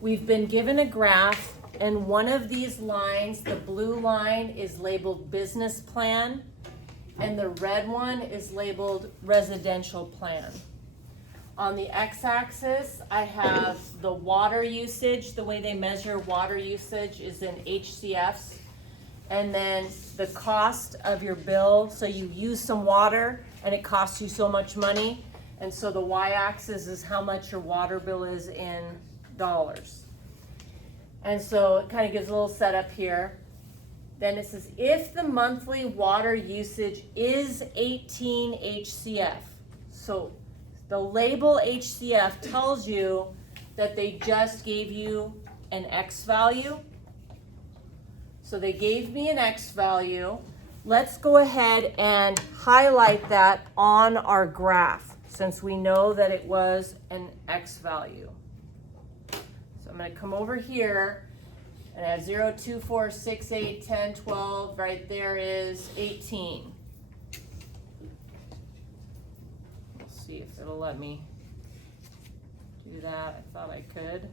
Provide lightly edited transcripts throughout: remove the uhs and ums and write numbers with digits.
we've been given a graph, and one of these lines, the blue line, is labeled business plan, and the red one is labeled residential plan. On the x-axis, I have the water usage. The way they measure water usage is in HCFs. And then the cost of your bill, so you use some water and it costs you so much money. And so the y-axis is how much your water bill is in dollars. And so it kind of gives a little setup here. Then it says, if the monthly water usage is 18 HCF. So the label HCF tells you that they just gave you an X value. So they gave me an X value. Let's go ahead and highlight that on our graph, since we know that it was an X value. So I'm going to come over here and I have 0, 2, 4, 6, 8, 10, 12. Right there is 18. Let's see if it'll let me do that. I thought I could.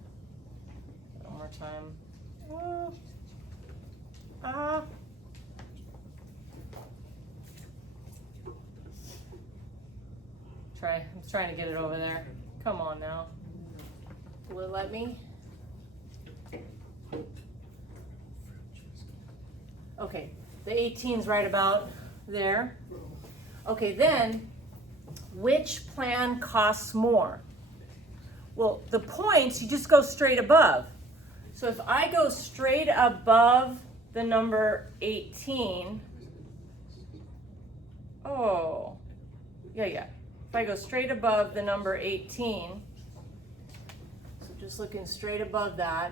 One more time. I'm trying to get it over there. Come on now. Will it let me? Okay, the 18's right about there. Okay, then, which plan costs more? Well, the points, you just go straight above. So if I go straight above the number 18, if I go straight above the number 18, so just looking straight above that,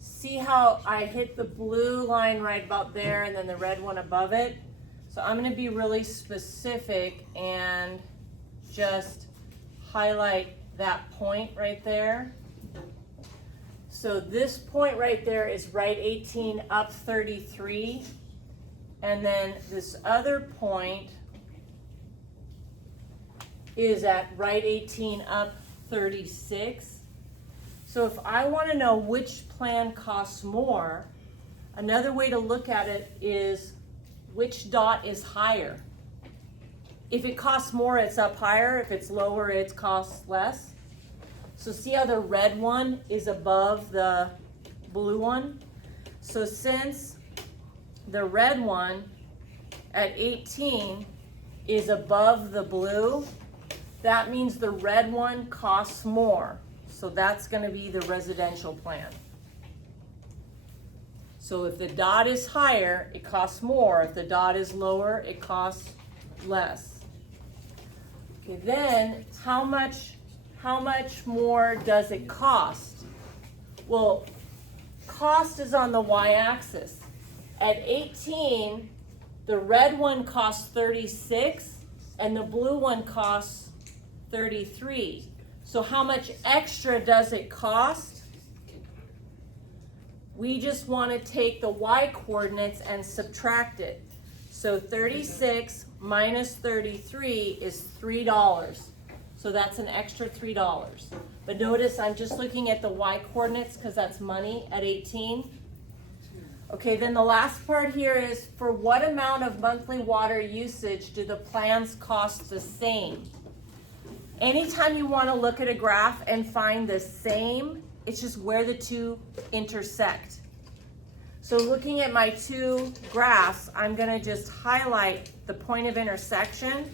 see how I hit the blue line right about there and then the red one above it? So I'm going to be really specific and just highlight that point right there. So this point right there is right 18 up 33, and then this other point is at right 18 up 36. So if I want to know which plan costs more, another way to look at it is which dot is higher. If it costs more, it's up higher. If it's lower, it costs less. So see how the red one is above the blue one? So since the red one at 18 is above the blue, that means the red one costs more. So that's going to be the residential plan. So if the dot is higher, it costs more. If the dot is lower, it costs less. Okay, then how much more does it cost? Well, cost is on the y-axis. At 18, the red one costs 36 and the blue one costs 33. So how much extra does it cost? We just want to take the y coordinates and subtract it. So 36 minus 33 is $3. So that's an extra $3. But notice I'm just looking at the y coordinates because that's money at 18. Okay, then the last part here is, for what amount of monthly water usage do the plans cost the same? Anytime you want to look at a graph and find the same, it's just where the two intersect. So looking at my two graphs, I'm going to just highlight the point of intersection.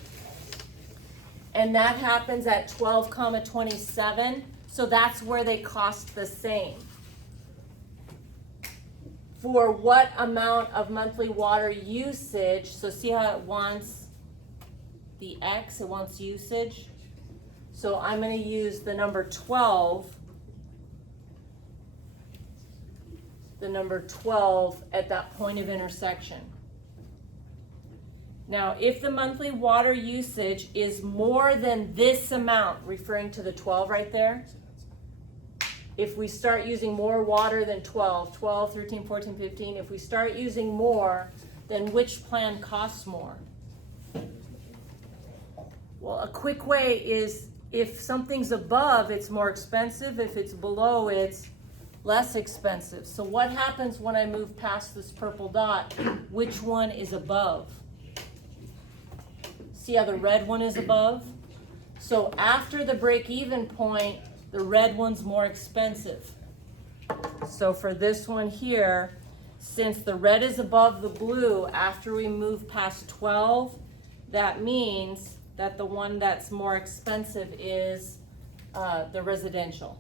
And that happens at 12, 27. So that's where they cost the same. For what amount of monthly water usage? So see how it wants the X, it wants usage. So I'm going to use the number 12. The number 12 at that point of intersection. Now, if the monthly water usage is more than this amount, referring to the 12 right there, if we start using more water than 12, 12, 13, 14, 15, if we start using more, then which plan costs more? Well, a quick way is if something's above, it's more expensive. If it's below, it's less expensive. So what happens when I move past this purple dot? Which one is above? See how the red one is above? So after the break-even point, the red one's more expensive. So for this one here, since the red is above the blue, after we move past 12, that means that the one that's more expensive is the residential.